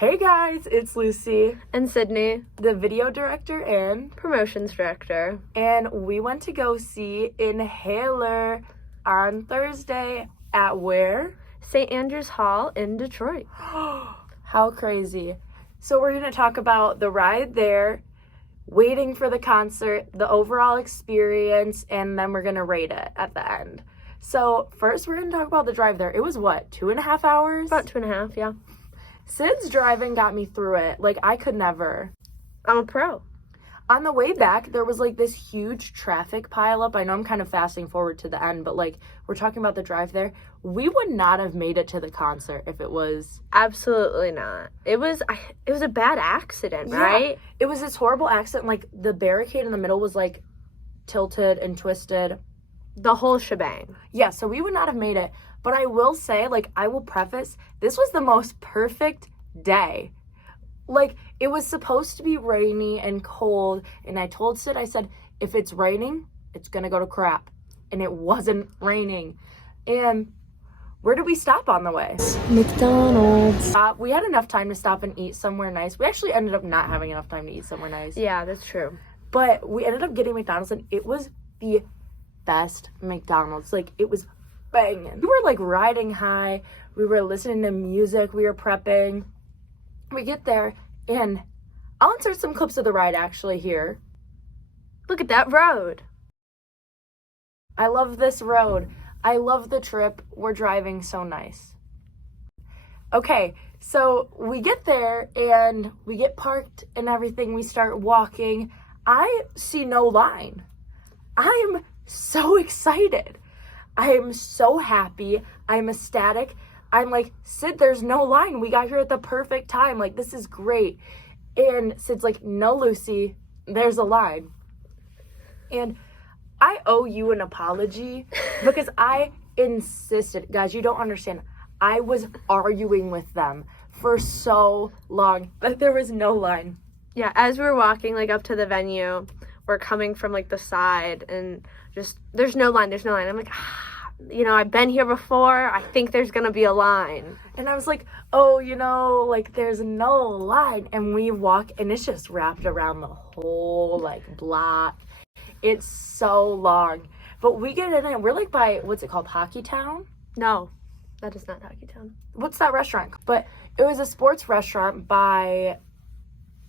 Hey guys, it's Lucy, And Sydney, the video director and promotions director. And we went to go see Inhaler on Thursday at where? St. Andrews Hall in Detroit. How crazy. So we're going to talk about the ride there, waiting for the concert, the overall experience, and then we're going to rate it at the end. So first we're going to talk about the drive there. It was what, 2.5 hours? About 2.5, yeah. Sid's driving got me through it. Like, I could never. I'm a pro. On the way back, there was, like, this huge traffic pileup. I know I'm kind of fasting forward to the end, but, like, we're talking about the drive there. We would not have made it to the concert if it was... Absolutely not. It was a bad accident, right? It was this horrible accident. Like, the barricade in the middle was, like, tilted and twisted. The whole shebang. Yeah, so we would not have made it. But I will say, like, I will preface, this was the most perfect day. Like, it was supposed to be rainy and cold, and I told Sid, I said, if it's raining, it's gonna go to crap. And it wasn't raining. And where did we stop on the way? McDonald's. We had enough time to stop and eat somewhere nice. We actually ended up not having enough time to eat somewhere nice. Yeah, that's true. But we ended up getting McDonald's, and it was the best McDonald's. Like, it was banging. We were, like, riding high. We were listening to music. We were prepping. We get there, and I'll insert some clips of the ride, actually, here. Look at that road. I love this road. I love the trip. We're driving so nice. Okay, so we get there, and we get parked and everything. We start walking. I see no line. I'm so excited. I am so happy. I'm ecstatic. I'm like, Sid, there's no line. We got here at the perfect time. Like, this is great. And Sid's like, no, Lucy, there's a line. And I owe you an apology because I insisted. Guys, you don't understand. I was arguing with them for so long that there was no line. Yeah, as we were walking, like, up to the venue, we're coming from, like, the side, and just, there's no line. I'm like, I've been here before. I think there's going to be a line. And I was like, oh, like, there's no line. And we walk, and it's just wrapped around the whole, like, block. It's so long. But we get in, and we're, like, by, what's it called, Hockey Town? No, that is not Hockey Town. What's that restaurant? But it was a sports restaurant by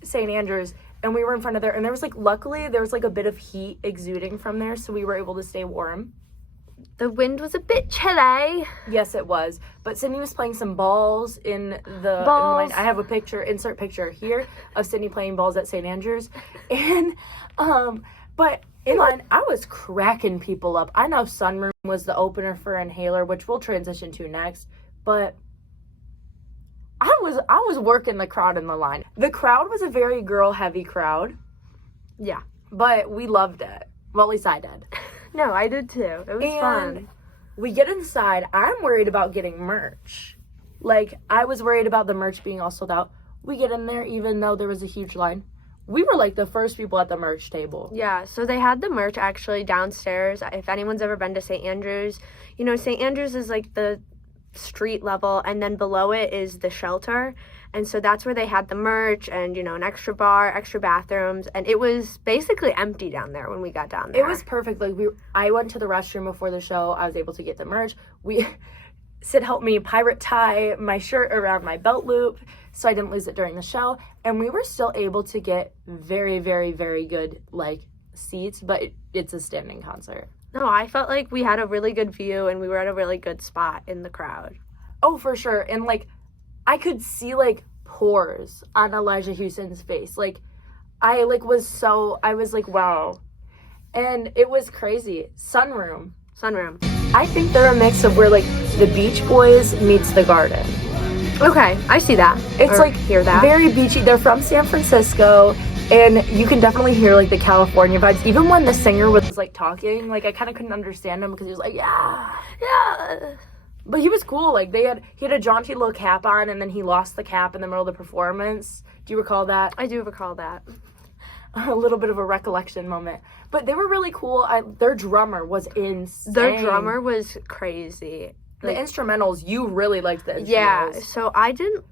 St. Andrews. And we were in front of there, and there was, like, luckily, there was, like, a bit of heat exuding from there, so we were able to stay warm. The wind was a bit chilly. Yes, it was. But Sydney was playing some balls in the line. I have a picture, insert picture here, of Sydney playing balls at St. Andrews. And, but in line, I was cracking people up. I know Sunroom was the opener for Inhaler, which we'll transition to next, but I was working the crowd in the line. The crowd was a very girl-heavy crowd. Yeah. But we loved it. Well, at least I did. No, I did too. It was fun. We get inside. I'm worried about getting merch. Like, I was worried about the merch being all sold out. We get in there, even though there was a huge line. We were, like, the first people at the merch table. Yeah, so they had the merch actually downstairs. If anyone's ever been to St. Andrews, St. Andrews is, like, the street level, and then below it is the shelter, and so that's where they had the merch and an extra bar, extra bathrooms, and it was basically empty down there when we got down there. It was perfect. Like, I went to the restroom before the show. I was able to get the merch. Sid helped me pirate tie my shirt around my belt loop so I didn't lose it during the show, and we were still able to get very, very, very good, like, seats, but it's a standing concert. No, I felt like we had a really good view, and we were at a really good spot in the crowd. Oh, for sure. And, like, I could see, like, pores on Elijah Houston's face. Like, I was like, wow. And it was crazy. Sunroom. I think they're a mix of where, like, the Beach Boys meets the Garden. Okay, I see that. It's, like, hear that. Very beachy. They're from San Francisco. And you can definitely hear, like, the California vibes. Even when the singer was, like, talking, like, I kind of couldn't understand him because he was like, yeah. But he was cool. Like, he had a jaunty little cap on, and then he lost the cap in the middle of the performance. Do you recall that? I do recall that. A little bit of a recollection moment. But they were really cool. Their drummer was insane. Their drummer was crazy. The instrumentals, you really liked the instrumentals. Yeah, so I didn't...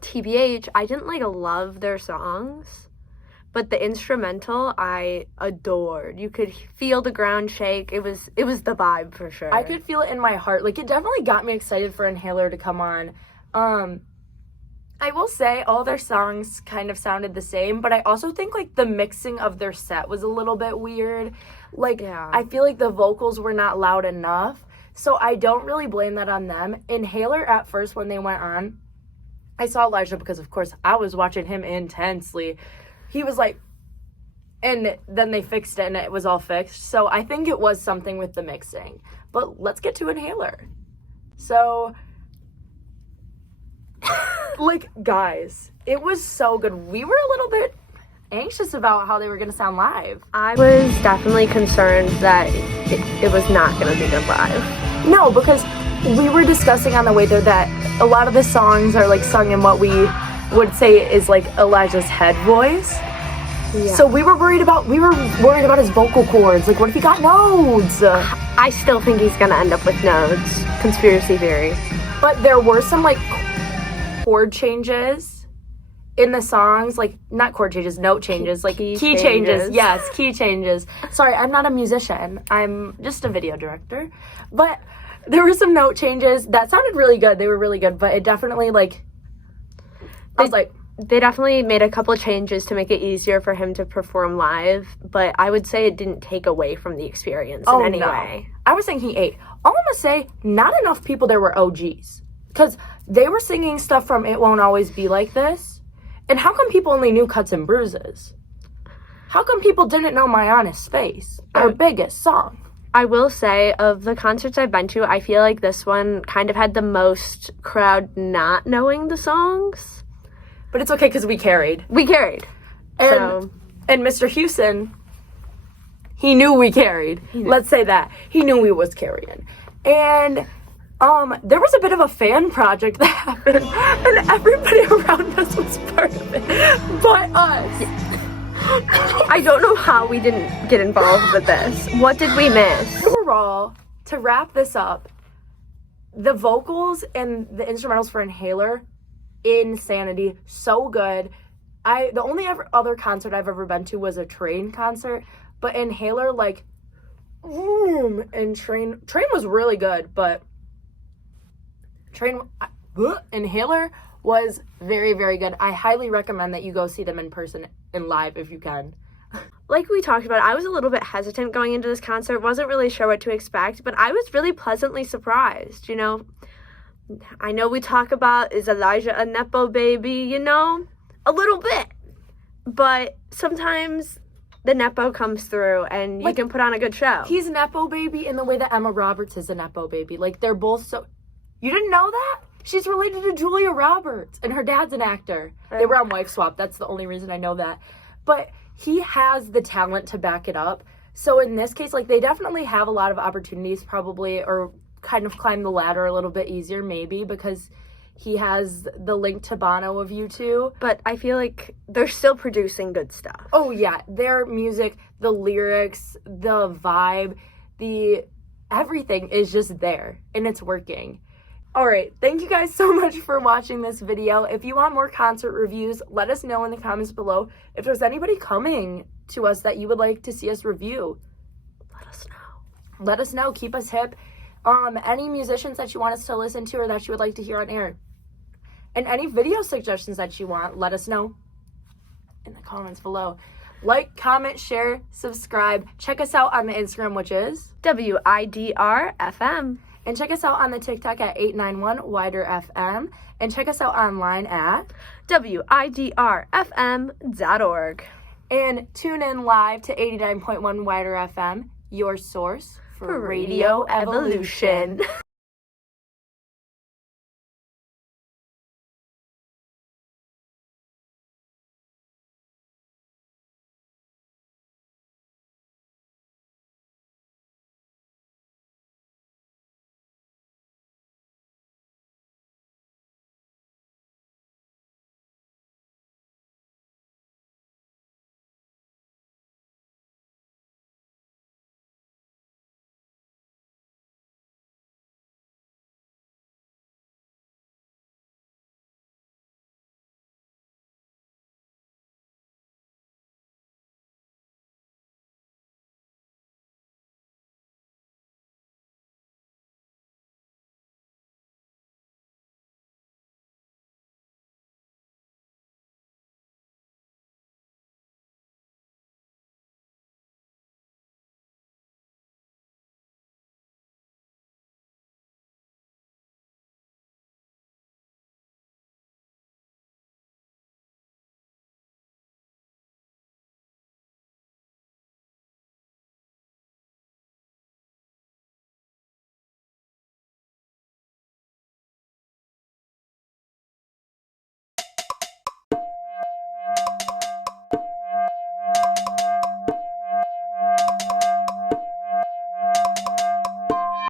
TBH, I didn't love their songs, but the instrumental I adored. You could feel the ground shake. It was the vibe for sure. I could feel it in my heart. It definitely got me excited for Inhaler to come on. I will say all their songs kind of sounded the same, but I also think the mixing of their set was a little bit weird. Yeah. I feel the vocals were not loud enough, so I don't really blame that on them. Inhaler at first when they went on, I saw Elijah because of course I was watching him intensely. He was and then they fixed it and it was all fixed. So I think it was something with the mixing. But let's get to Inhaler. So, guys, it was so good. We were a little bit anxious about how they were going to sound live. I was definitely concerned that it was not going to be good live. No, because we were discussing on the way there that a lot of the songs are sung in what we would say is Elijah's head voice. Yeah. So we were worried about his vocal cords. What if he got nodes? I still think he's going to end up with nodes. Conspiracy theory. But there were some chord changes in the songs, not chord changes, note changes, key changes. Yes, key changes. Sorry, I'm not a musician. I'm just a video director. But there were some note changes that sounded really good. They were really good, but it definitely they definitely made a couple changes to make it easier for him to perform live, but I would say it didn't take away from the experience in any way. I was thinking 8. All I'm gonna say, not enough people there were OGs. Because they were singing stuff from It Won't Always Be Like This. And how come people only knew Cuts and Bruises? How come people didn't know My Honest Space, our biggest song? I will say, of the concerts I've been to, I feel like this one kind of had the most crowd not knowing the songs. But it's okay because we carried. And Mr. Houston, he knew we carried. Let's say that. He knew we was carrying. And there was a bit of a fan project that happened, and everybody around us was part of it, but us. I don't know how we didn't get involved with this. What did we miss? Overall, to wrap this up, the vocals and the instrumentals for Inhaler, insanity, so good. The only other concert I've ever been to was a Train concert, but Inhaler, and Train was really good, but Inhaler was very, very good. I highly recommend that you go see them in person and live if you can. Like we talked about, I was a little bit hesitant going into this concert, wasn't really sure what to expect, but I was really pleasantly surprised, I know we talk about, is Elijah a Nepo baby, a little bit, but sometimes the Nepo comes through and you can put on a good show. He's Nepo baby in the way that Emma Roberts is a Nepo baby. They're both so... You didn't know that? She's related to Julia Roberts, and her dad's an actor. They were on Wife Swap. That's the only reason I know that. But he has the talent to back it up. So in this case, they definitely have a lot of opportunities probably, or kind of climb the ladder a little bit easier maybe, because he has the link to Bono of U2. But I feel like they're still producing good stuff. Oh, yeah. Their music, the lyrics, the vibe, everything is just there, and it's working. All right, thank you guys so much for watching this video. If you want more concert reviews, let us know in the comments below. If there's anybody coming to us that you would like to see us review, let us know. Let us know. Keep us hip. Any musicians that you want us to listen to or that you would like to hear on air. And any video suggestions that you want, let us know in the comments below. Like, comment, share, subscribe. Check us out on the Instagram, which is WIDR FM. And check us out on the TikTok at 891 WIDR FM. And check us out online at WIDRFM.org. And tune in live to 89.1 WIDR FM, your source for Radio Evolution.